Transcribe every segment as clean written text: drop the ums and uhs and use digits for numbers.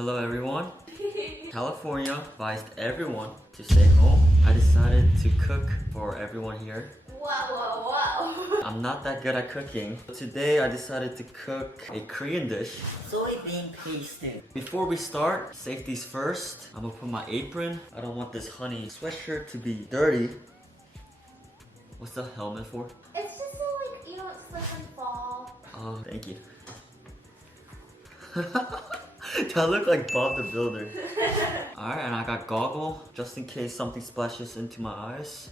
Hello everyone. California advised everyone to stay home. I decided to cook for everyone here. Whoa. I'm not that good at cooking. Today I decided to cook a Korean dish. Soybean pasted. Before we start, safety's first. I'm gonna put my apron. I don't want this honey sweatshirt to be dirty. What's the helmet for? It's just so like you don't slip and fall. Oh, thank you. Do I look like Bob the Builder? Alright, and I got goggle just in case something splashes into my eyes.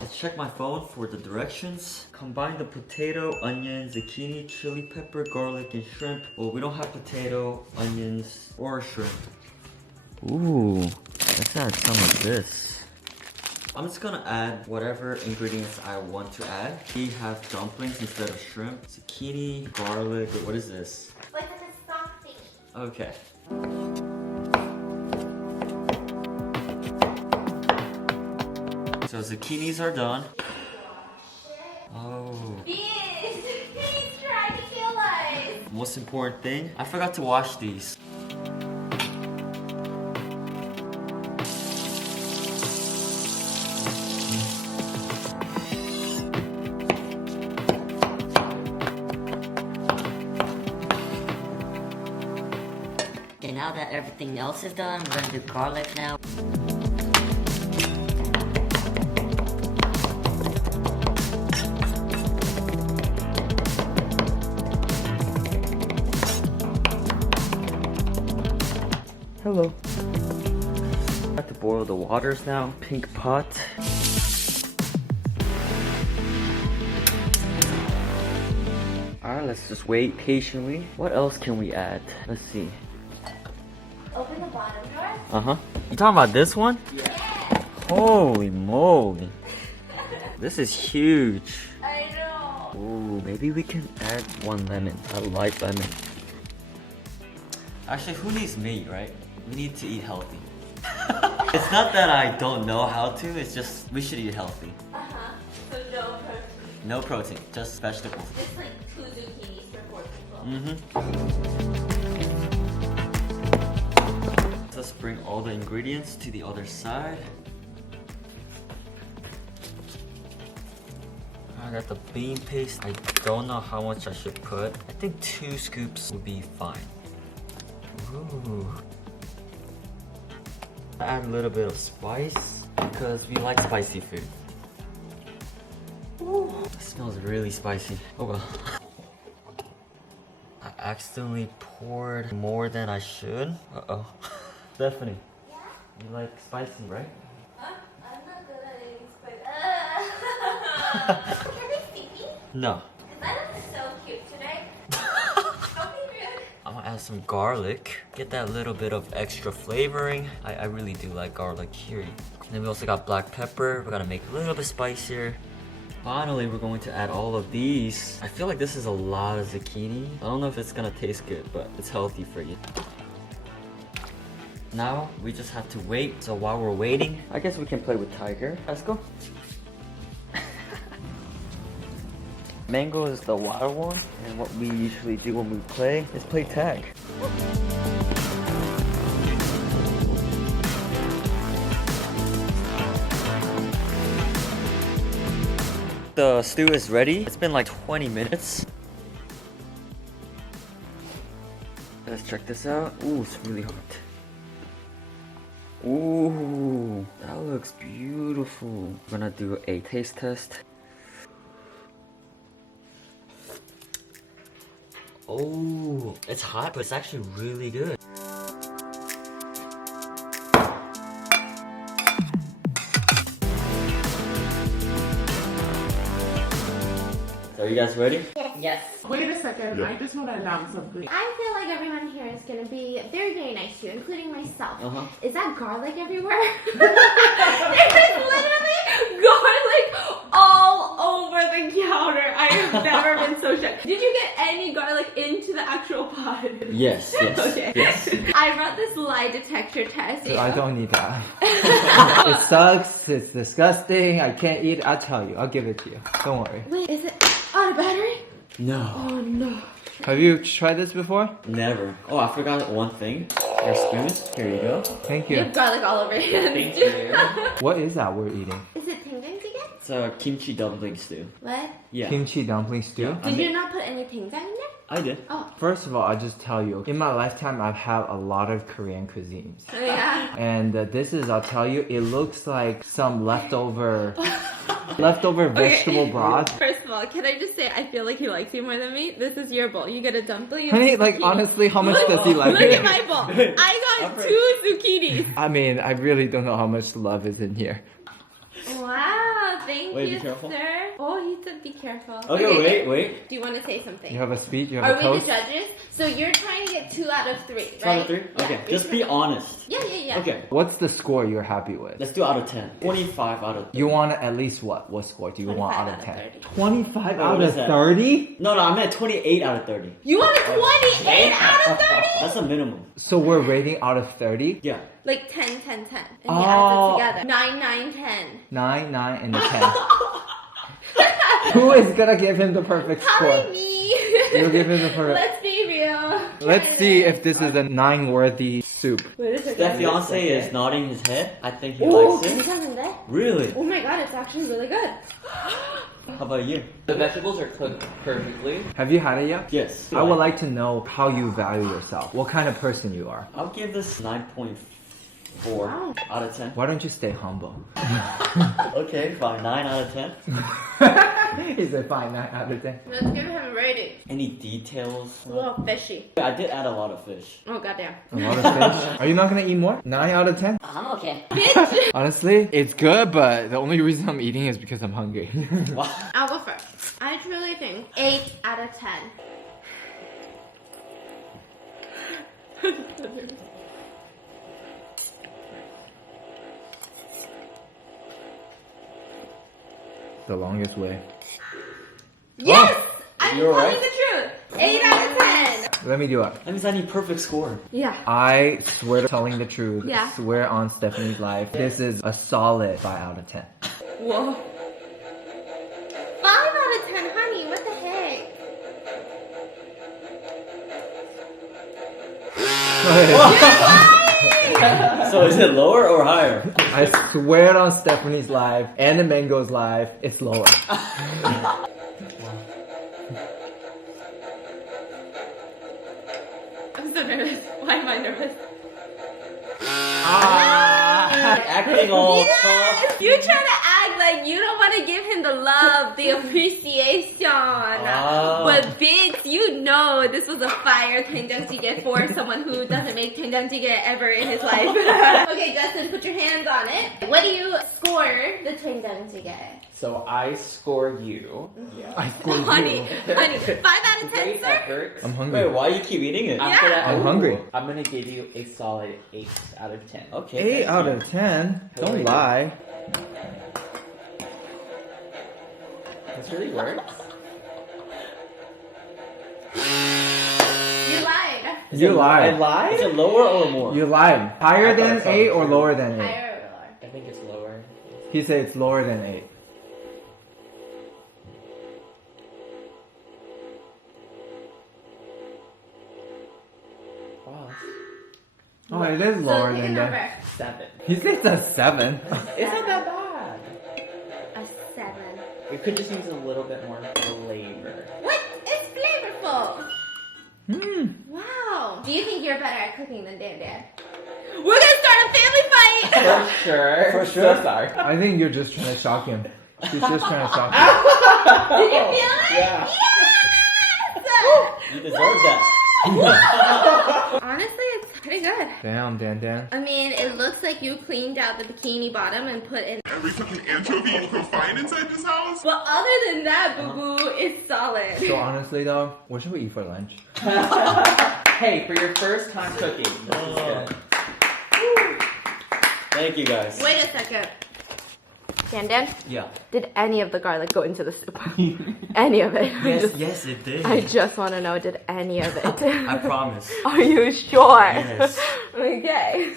Let's check my phone for the directions. Combine the potato, onion, zucchini, chili pepper, garlic, and shrimp. Well, we don't have potato, onions, or shrimp. Ooh, let's add some of this. I'm just gonna add whatever ingredients I want to add. We have dumplings instead of shrimp. Zucchini, garlic, what is this? Like a stock thingy. Okay. So zucchinis are done. Oh. He's trying to kill us. Most important thing, I forgot to wash these. Okay, now that everything else is done, we're gonna do garlic now. Hello. I have to boil the waters now. Pink pot. Alright, let's just wait patiently. What else can we add? Let's see. Open the bottom drawer. Uh-huh. You talking about this one? Yeah. Holy moly. This is huge. I know. Ooh, maybe we can add one lemon. A light lemon. Actually, who needs meat, right? We need to eat healthy. It's not that I don't know how to, it's just we should eat healthy. So no protein. No protein, just vegetables. Just like 2 zucchinis for 4 people. Let's bring all the ingredients to the other side. I got the bean paste. I don't know how much I should put. I think 2 scoops would be fine. Ooh. Add a little bit of spice because we like spicy food. Ooh. It smells really spicy. Oh well. I accidentally poured more than I should. Uh-oh. Stephanie, Yeah? you like spicy, right? Huh? I'm not good at eating spicy. Can they see me? No. Because I look so cute today. Don't be rude. I'm gonna add some garlic. Get that little bit of extra flavoring. I really do like garlic here. And then we also got black pepper. We're gonna make it a little bit spicier. Finally, we're going to add all of these. I feel like this is a lot of zucchini. I don't know if it's gonna taste good, but it's healthy for you. Now, we just have to wait. So while we're waiting, I guess we can play with Tiger. Let's go. Mango is the wild one, and what we usually do when we play is play tag. The stew is ready. It's been like 20 minutes. Let's check this out. Ooh, it's really hot. Ooh, that looks beautiful. We're gonna do a taste test. Oh, it's hot, but it's actually really good. Are you guys ready? Yes. Wait a second, I just want to announce something. I feel like everyone here is going to be very, very nice to you, including myself. Uh-huh. Is that garlic everywhere? There's literally garlic all over the counter. I have never been so shocked. Did you get any garlic into the actual pot? Yes, yes, Okay. yes. I brought this lie detector test. I don't need that. It sucks. It's disgusting. I can't eat it. I'll tell you. I'll give it to you. Don't worry. Wait, is it on a battery? No. Oh no. Have you tried this before? Never. Oh, I forgot one thing. Your spoons. Here you go. Thank You you. have garlic all over your hands. Thank you. What is that we're eating? Is it tingdang again? It's a kimchi dumpling stew. What? Yeah. Kimchi dumpling stew? I Did mean- you not put any tingdang in there? I did. Oh. First of all, I'll just tell you, in my lifetime, I've had a lot of Korean cuisines. Oh yeah. And this is, I'll tell you, it looks like some leftover vegetable broth. First of all, can I just say I feel like he likes you more than me? This is your bowl. You get a dumpling. Honey, like honestly, how much does he like Look it? at my bowl. I got 2 zucchinis. I mean, I really don't know how much love is in here. Wow, thank Wait, you, be careful. sir. Oh, he said be careful. Okay, wait. Do you want to say something? You have a speech, you have Are a we toast. the judges? So you're trying to get 2 out of 3, right? 2 out of 3? Yeah. Okay, just be honest. Yeah. Okay, What's the score you're happy with? let's do out of 10. 25 out of 30. You want at least what? What score do you want 25 out of out of 10? 30. 25 Wait, out what of is that? 30? No, I meant 28 out of 30. You want a 28 out of 30? That's a minimum. So we're rating out of 30? Yeah. Like 10, 10, 10. And Oh. you add it together. 9, 9, 10. 9, 9, and a 10. Who is gonna give him the perfect Probably score? me. You'll give him the perfect. Let's be real. Let's see if this is a 9-worthy soup. Wait a second. That fiance is nodding his head. I think he Oh, likes it. 괜찮은데? Really? Oh my god, it's actually really good. How about you? The vegetables are cooked perfectly. Have you had it yet? Yes. I would like to know how you value yourself. What kind of person you are. I'll give this 9.4 Wow. out of 10. Why don't you stay humble? Okay, fine. 9 out of 10. He said fine, 9 out of 10. Let's give him a rating. Any details? A little fishy. I did add a lot of fish. Oh goddamn. A lot of fish. Are you not gonna eat more? 9 out of 10? I'm okay. Honestly, it's good, but the only reason I'm eating is because I'm hungry. Wow. I'll go first. I truly think 8 out of 10. The longest way. Yes! I'm You're telling right. the truth. 8 out of 10. Let me do it. That means I need perfect score. Yeah. I swear to telling the truth. Yeah. Swear on Stephanie's life. This is a solid 5 out of 10. Whoa. 5 out of 10, honey. What the heck? So is it lower or higher? I swear on Stephanie's life and the Mango's life, it's lower. I'm so nervous. Why am I nervous? Acting all tough. You try to act like you don't want to give him the love, the appreciation. But bitch, you know this was a fire 된장찌개 for someone who doesn't make 된장찌개 ever in his life. Okay, Justin, put your hands on it. What do you score the 된장찌개? So I score you. I swear Honey, you. honey, 5 out of 10, Great sir? effort. I'm hungry. Wait, why you keep eating it? After that, I'm hungry. I'm gonna give you a solid 8 out of 10. Okay. 8 thank out you. of 10? Don't Wait. lie. This really works. You lied. You I lied. lied? Is it lower or more? You lied. Higher I thought than I saw 8 the or truth. lower than 8? Higher or lower? I think it's lower. He said it's lower than 8. Wow. Oh, it is So lower pick a than number. that. 7. He said it's a 7. It's not that bad. A 7. It could just use a little bit more flavor. What? It's flavorful. Hmm. Wow. Do you think you're better at cooking than Dad? We're gonna start a family fight! For sure. For sure. So sorry. I think you're just trying to shock him. She's just trying to shock him. Did you feel it? Yeah. Yes! You deserve that. Honestly, it's pretty good. Damn, Dan. I mean, it looks like you cleaned out the bikini bottom and put in. Every fucking anchovy you can find inside this house. But other than that, boo boo, it's solid. So honestly though, what should we eat for lunch? Hey, for your first time cooking, this is good. Thank you guys. Wait a second. Dan, Yeah. did any of the garlic go into the soup? Any of it? Yes, it did. I just want to know, did any of it? I promise. Are you sure? Yes. Okay.